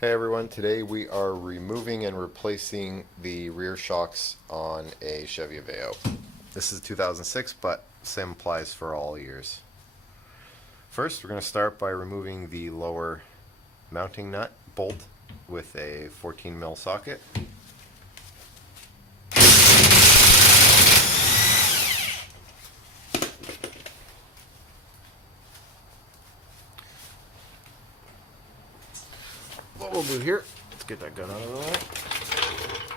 Hey everyone, today we are removing and replacing the rear shocks on a Chevy Aveo. This is 2006, but same applies for all years. First, we're going to start by removing the lower mounting nut bolt with a 14mm socket. What we'll do here, let's get that gun out of the way.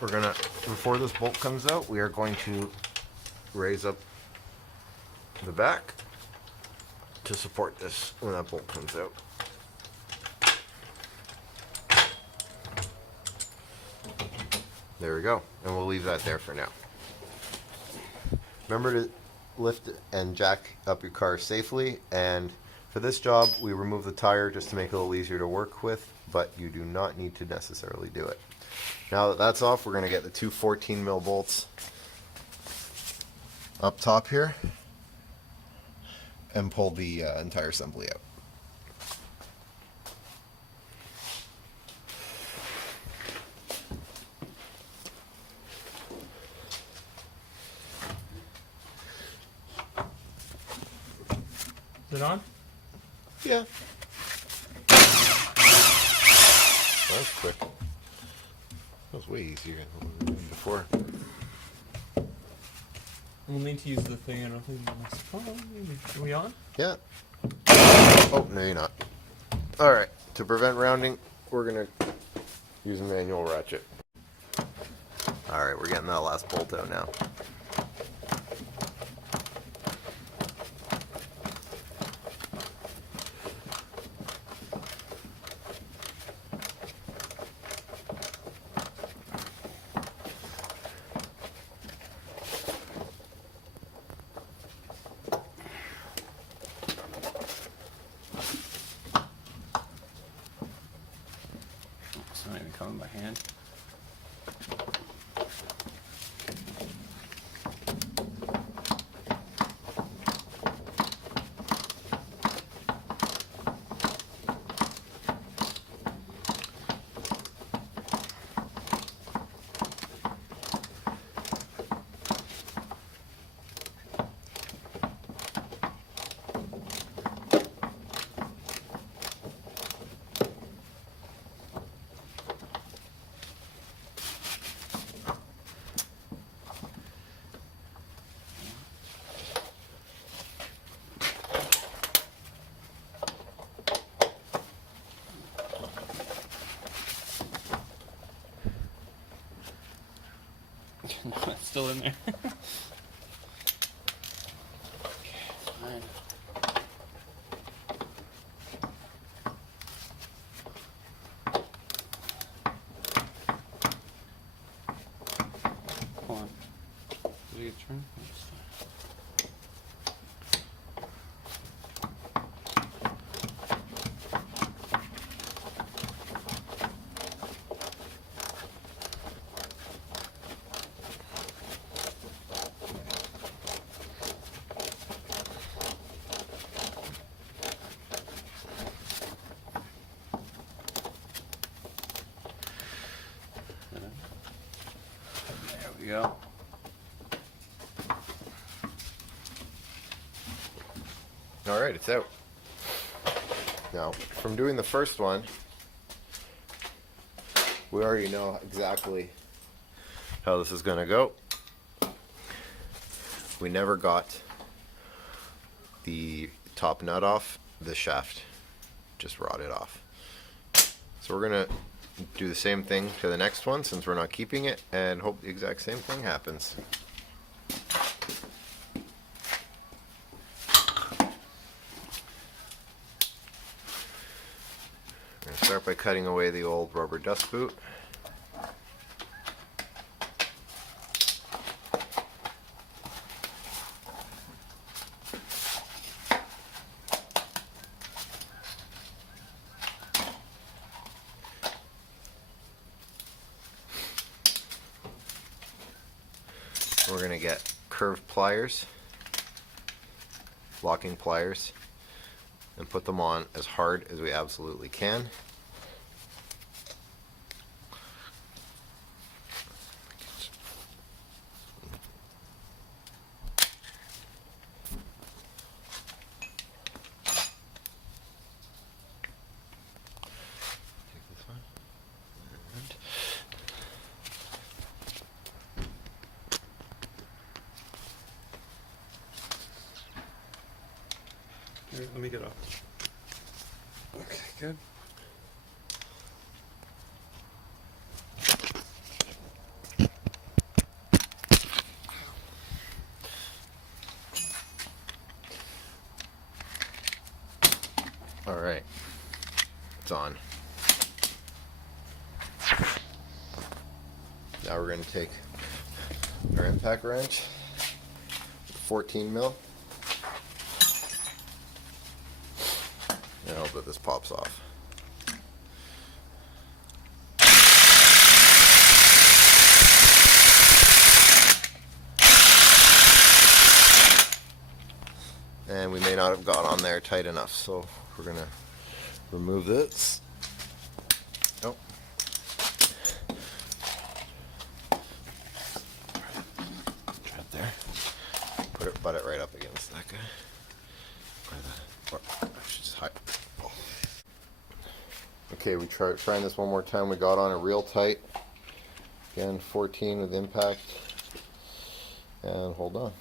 We're gonna, before this bolt comes out, we are going to raise up the back to support this when that bolt comes out. There we go, and we'll leave that there for now. Remember to lift and jack up your car safely, and for this job we remove the tire just to make it a little easier to work with, but you do not need to necessarily do it. Now that that's off, we're going to get the two 14mm bolts up top here and pull the entire assembly out. Is it on? Yeah. That was quick. That was way easier than before. We'll need to use the thing. I don't think that's fine. Are we on? Yeah. Oh, no, you're not. Alright, to prevent rounding, we're going to use a manual ratchet. Alright, we're getting that last bolt out now. It's not even coming by hand. No, it's still in there. Okay, fine. Hold on. Did you get a turn? That's fine. There we go. Alright, it's out. Now, from doing the first one, we already know exactly how this is going to go. We never got the top nut off. The shaft just rotted off. So we're going to do the same thing to the next one since we're not keeping it, and hope the exact same thing happens. We're going to start by cutting away the old rubber dust boot. We're going to get curved pliers, locking pliers, and put them on as hard as we absolutely can. Let me get off. Okay, good. All right, it's on. Now we're going to take our impact wrench, 14 mil, and hope that this pops off. And we may not have got on there tight enough, so we're going to remove this. Nope. Right there. Butt it right up against that guy. Or I should just hide. Oh. Okay, we trying this one more time. We got on it real tight. Again, 14 with impact. And hold on.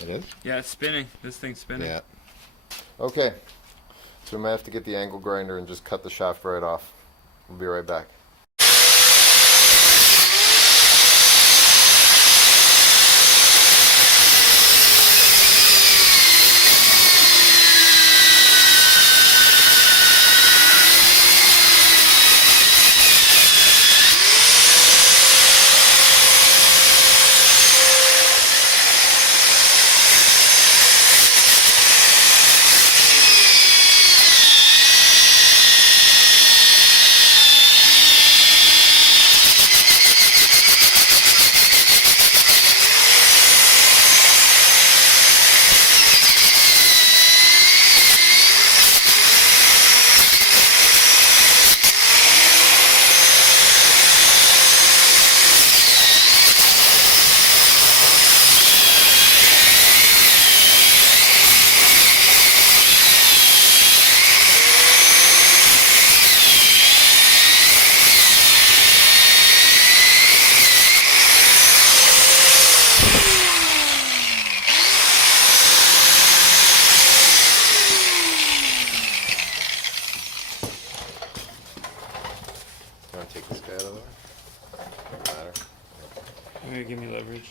It is? Yeah, it's spinning. This thing's spinning. Yeah. Okay. So we might have to get the angle grinder and just cut the shaft right off. We'll be right back. You want to take this guy out of the way? Doesn't matter. You're gonna give me leverage.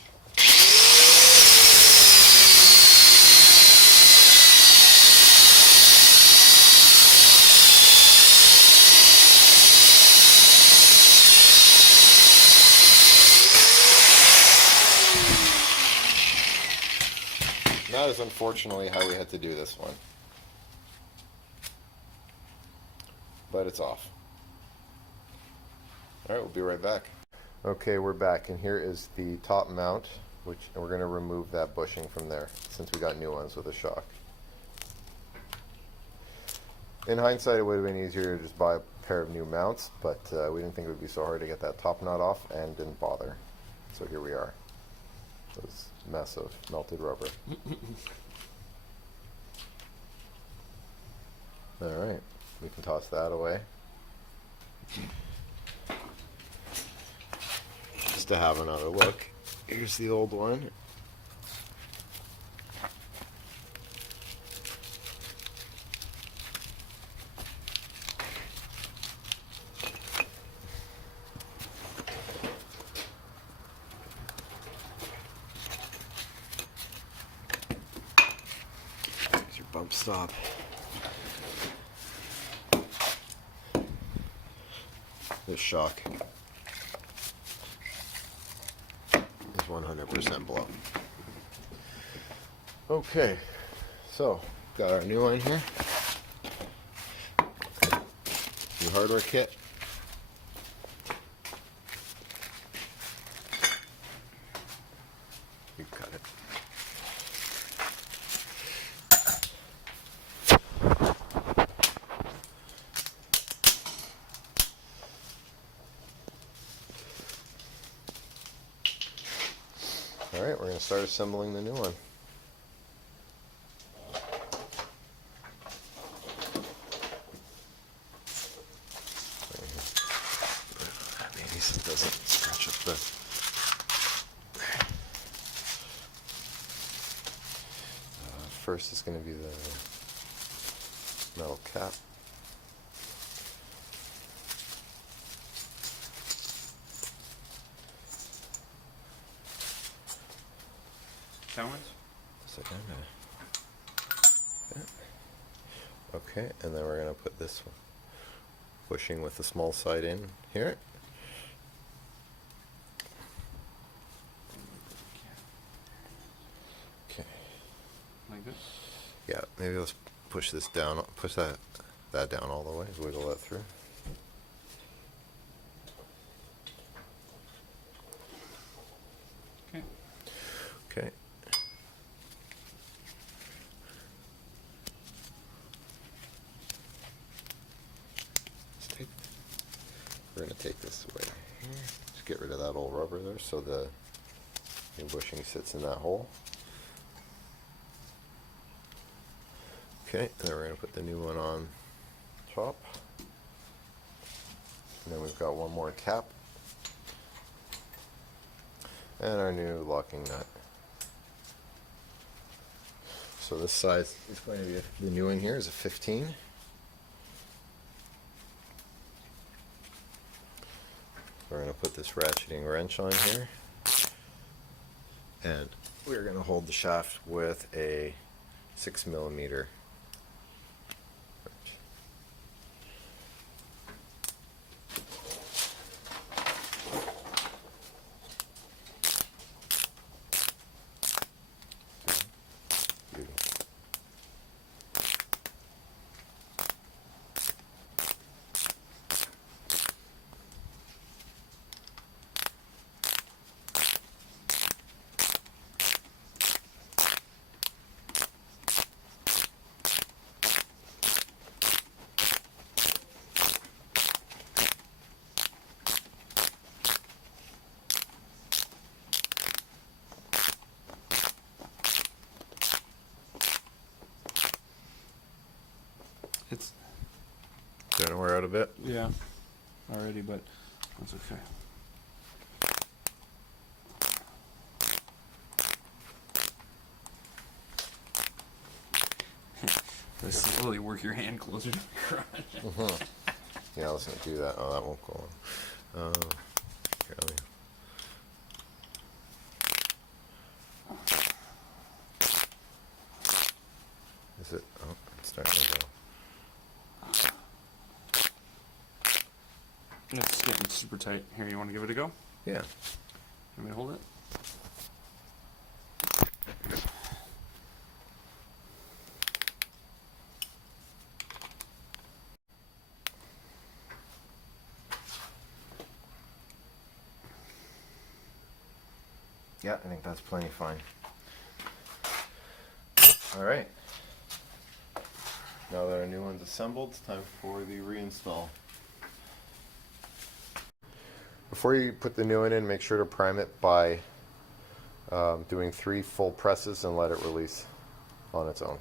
That is unfortunately how we had to do this one. But it's off. Alright, we'll be right back. Okay, we're back, and here is the top mount, and we're going to remove that bushing from there, since we got new ones with a shock. In hindsight, it would have been easier to just buy a pair of new mounts, but we didn't think it would be so hard to get that top nut off, and didn't bother. So here we are. This mess of melted rubber. Alright, we can toss that away. Just to have another look. Here's the old one. Here's your bump stop. This shock is 100% blown. Okay, so got our new one here. New hardware kit. You cut it. Alright, we're going to start assembling the new one. it doesn't scratch up the. First is going to be the metal cap. Downwards? Second. Okay, and then we're going to put this one, pushing with the small side in here. Okay. Like this? Yeah, maybe let's push this down, push that down all the way, wiggle that through. Okay. Okay. We're going to take this away here. Just get rid of that old rubber there so the new bushing sits in that hole. Okay, and then we're going to put the new one on top. And then we've got one more cap. And our new locking nut. So this size is going to be, the new one here is a 15. We're going to put this ratcheting wrench on here, and we're going to hold the shaft with a 6mm wrench. Beautiful. It's Starting to wear out a bit. yeah, already, but that's okay. Slowly work your hand closer to the crotch. Yeah, let's not do that. Oh, that won't go on. Here, let me. Is it? Oh, it's starting to go. It's getting super tight. Here, you want to give it a go? Yeah. Want me to hold it? Yeah, I think that's plenty fine. All right. Now that our new one's assembled, it's time for the reinstall. Before you put the new one in, make sure to prime it by doing 3 full presses and let it release on its own.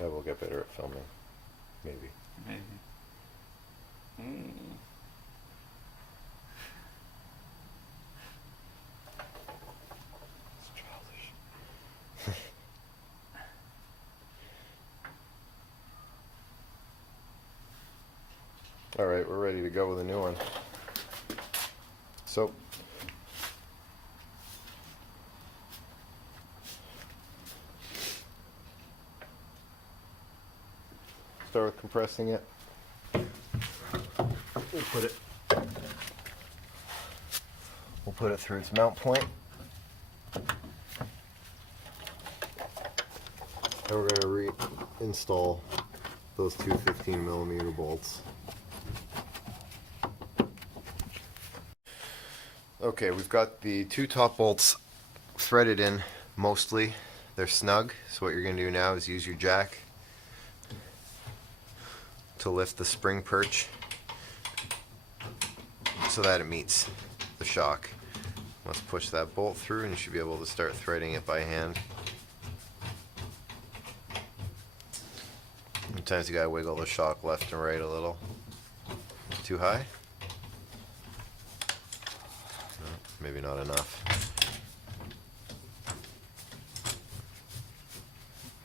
I will get better at filming, maybe. Maybe. It's childish. All right, we're ready to go with a new one. So, start with compressing it. We'll put it through its mount point. And we're going to reinstall those two 15mm bolts. Okay, we've got the 2 top bolts threaded in mostly. They're snug, so what you're going to do now is use your jack to lift the spring perch so that it meets the shock. Let's push that bolt through and you should be able to start threading it by hand. Sometimes you gotta wiggle the shock left and right a little. Too high? No, maybe not enough.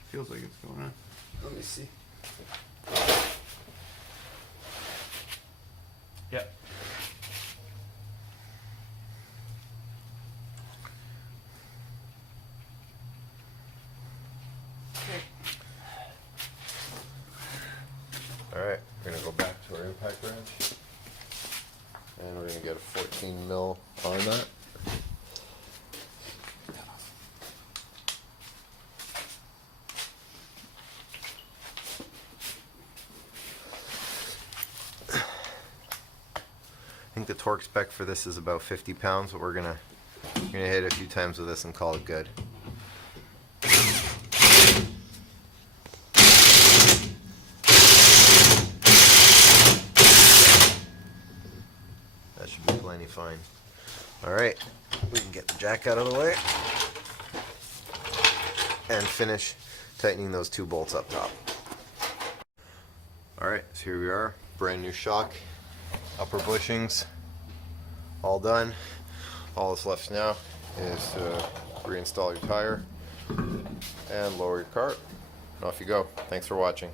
Feels like it's going on. Let me see. Yep. Alright, we're gonna go back to our impact wrench. And we're gonna get a 14 mil on that. I think the torque spec for this is about 50 pounds, but we're gonna hit it a few times with this and call it good. That should be plenty fine. Alright, we can get the jack out of the way and finish tightening those two bolts up top. Alright, so here we are, brand new shock, upper bushings, all done. All that's left now is to reinstall your tire and lower your cart. And off you go. Thanks for watching.